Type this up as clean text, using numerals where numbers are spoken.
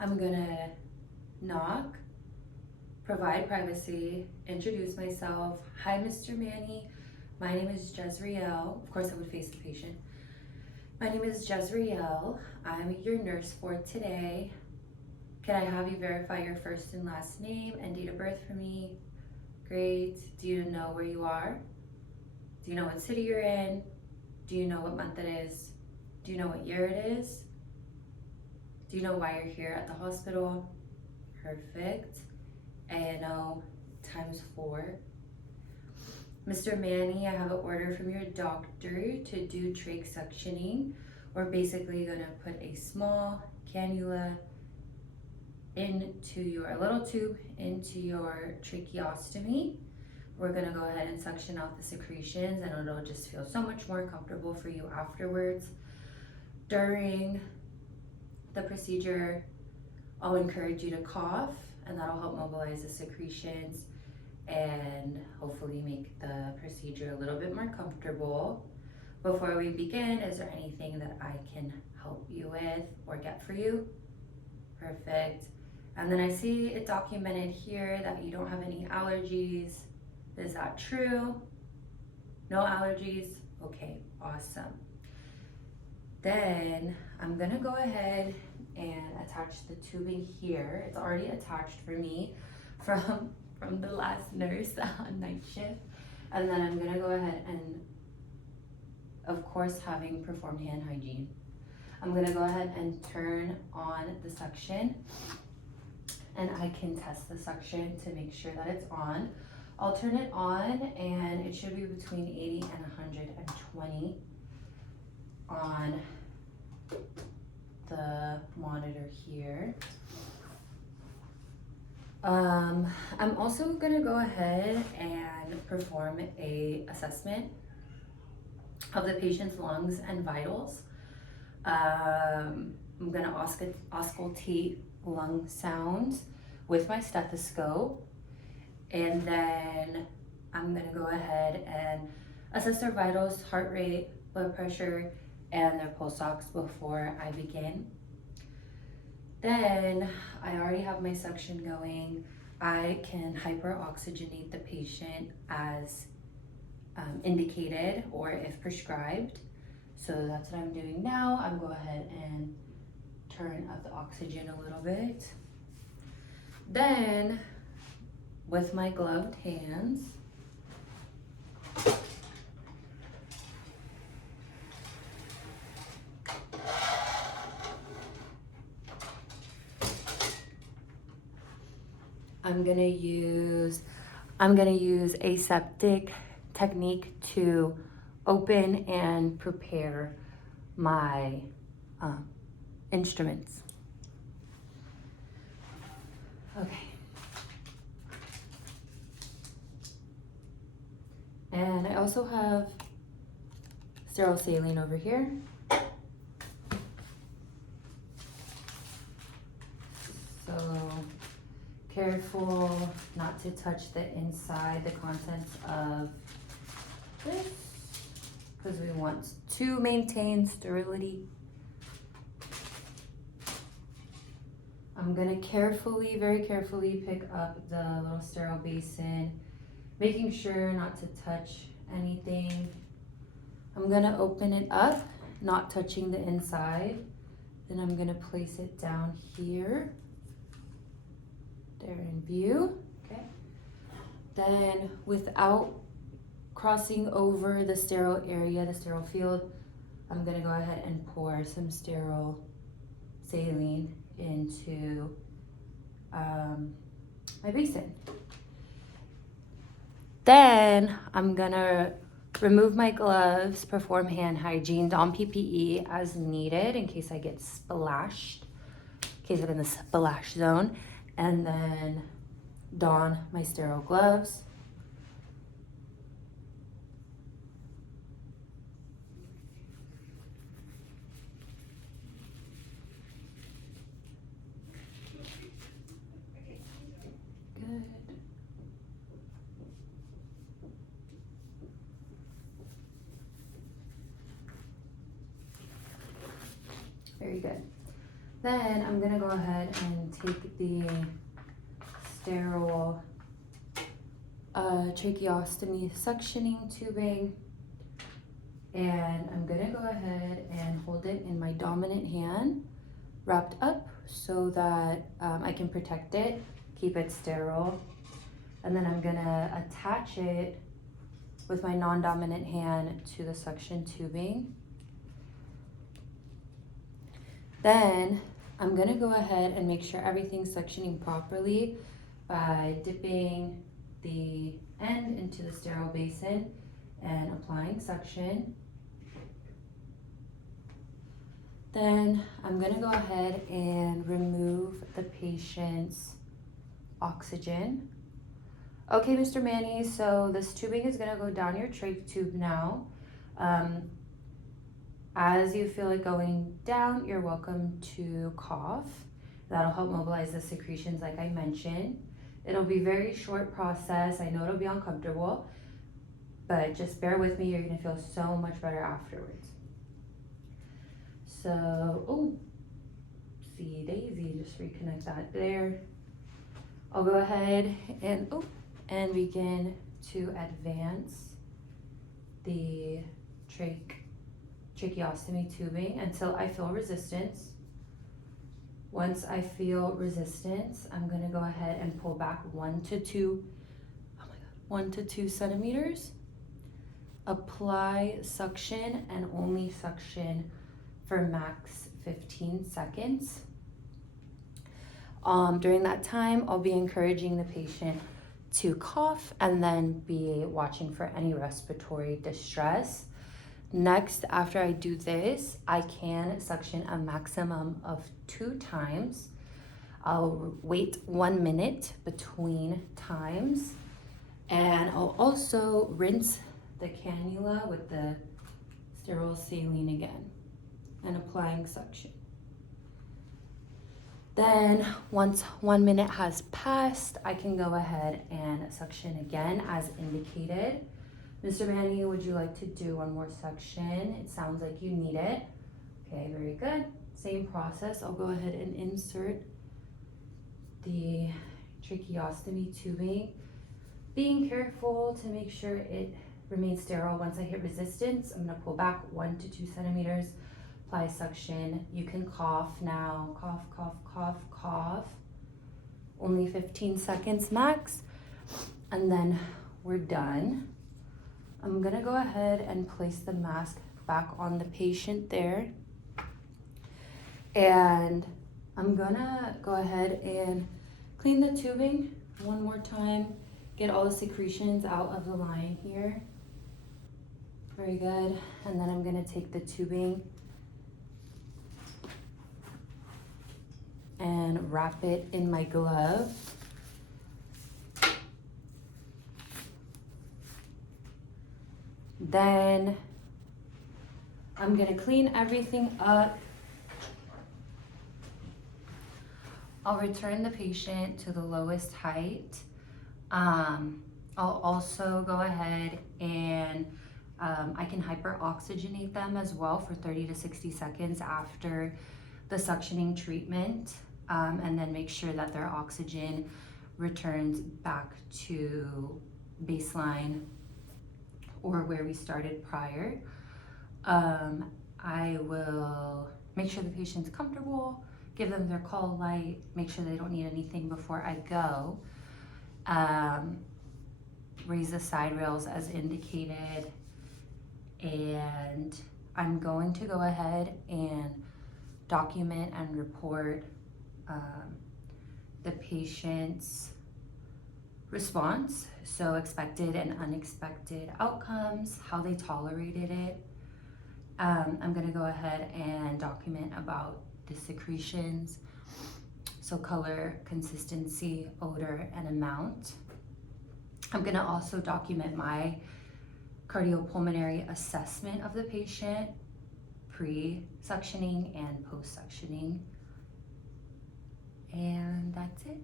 I'm gonna knock, provide privacy, introduce myself. Hi, Mr. Manny. My name is Jezreel. Of course, I would face the patient. My name is Jezreel. I'm your nurse for today. Can I have you verify your first and last name and date of birth for me? Great. Do you know where you are? Do you know what city you're in? Do you know what month it is? Do you know what year it is? Do you know why you're here at the hospital? Perfect. ANO times 4. Mr. Manny, I have an order from your doctor to do trach suctioning. We're basically gonna put a small cannula into your little tube into your tracheostomy. We're gonna go ahead and suction out the secretions, and it'll just feel so much more comfortable for you afterwards. During the procedure, I'll encourage you to cough, and that'll help mobilize the secretions and hopefully make the procedure a little bit more comfortable. Before we begin, is there anything that I can help you with or get for you? Perfect. And then I see it documented here that you don't have any allergies. Is that true? No allergies? Okay, awesome. Then I'm gonna go ahead and attach the tubing here. It's already attached for me from the last nurse on night shift. And then I'm gonna go ahead and, of course, having performed hand hygiene, I'm gonna go ahead and turn on the suction, and I can test the suction to make sure that it's on. I'll turn it on, and it should be between 80 and 120 on the monitor here. I'm also gonna go ahead and perform a assessment of the patient's lungs and vitals. I'm gonna auscultate lung sounds with my stethoscope, and then I'm gonna go ahead and assess their vitals, heart rate, blood pressure, and their pulse ox before I begin. Then I already have my suction going. I can hyperoxygenate the patient as indicated or if prescribed. So that's what I'm doing now. I'm going to go ahead and turn up the oxygen a little bit. Then with my gloved hands, I'm gonna use aseptic technique to open and prepare my instruments. Okay. And I also have sterile saline over here. So careful not to touch the inside, the contents of this, because we want to maintain sterility. I'm gonna carefully, very carefully pick up the little sterile basin, making sure not to touch anything. I'm gonna open it up, not touching the inside. Then I'm gonna place it down here. There in view, okay. Then without crossing over the sterile area, the sterile field, I'm gonna go ahead and pour some sterile saline into my basin. Then I'm gonna remove my gloves, perform hand hygiene, don PPE as needed in case I get splashed, in case I'm in the splash zone, and then don my sterile gloves. Good. Very good. Then I'm gonna go ahead and take the sterile tracheostomy suctioning tubing, and I'm gonna go ahead and hold it in my dominant hand, wrapped up so that I can protect it, keep it sterile. And then I'm gonna attach it with my non-dominant hand to the suction tubing. Then I'm gonna go ahead and make sure everything's suctioning properly by dipping the end into the sterile basin and applying suction. Then I'm gonna go ahead and remove the patient's oxygen. Okay, Mr. Manny, so this tubing is gonna go down your trach tube now. As you feel it going down, you're welcome to cough. That'll help mobilize the secretions like I mentioned. It'll be a very short process. I know it'll be uncomfortable, but just bear with me. You're gonna feel so much better afterwards. So, see daisy, just reconnect that there. I'll go ahead and begin to advance the tracheostomy tubing until I feel resistance. Once I feel resistance, I'm gonna go ahead and pull back 1 to 2 centimeters. Apply suction and only suction for max 15 seconds. During that time, I'll be encouraging the patient to cough and then be watching for any respiratory distress. Next, after I do this, I can suction a maximum of 2 times. I'll wait 1 minute between times, and I'll also rinse the cannula with the sterile saline again and applying suction. Then once 1 minute has passed, I can go ahead and suction again as indicated. Mr. Manny, would you like to do one more suction? It sounds like you need it. Okay, very good. Same process. I'll go ahead and insert the tracheostomy tubing, being careful to make sure it remains sterile. Once I hit resistance, I'm gonna pull back 1 to 2 centimeters, apply suction. You can cough now. Cough, cough, cough, cough. Only 15 seconds max, and then we're done. I'm gonna go ahead and place the mask back on the patient there. And I'm gonna go ahead and clean the tubing one more time, get all the secretions out of the line here. Very good. And then I'm gonna take the tubing and wrap it in my glove. Then I'm gonna clean everything up. I'll return the patient to the lowest height. I'll also go ahead and I can hyperoxygenate them as well for 30 to 60 seconds after the suctioning treatment, and then make sure that their oxygen returns back to baseline or where we started prior. I will make sure the patient's comfortable, give them their call light, make sure they don't need anything before I go. Raise the side rails as indicated, and I'm going to go ahead and document and report the patient's response, so expected and unexpected outcomes, how they tolerated it. I'm gonna go ahead and document about the secretions, so color, consistency, odor, and amount. I'm gonna also document my cardiopulmonary assessment of the patient, pre-suctioning and post-suctioning. And that's it.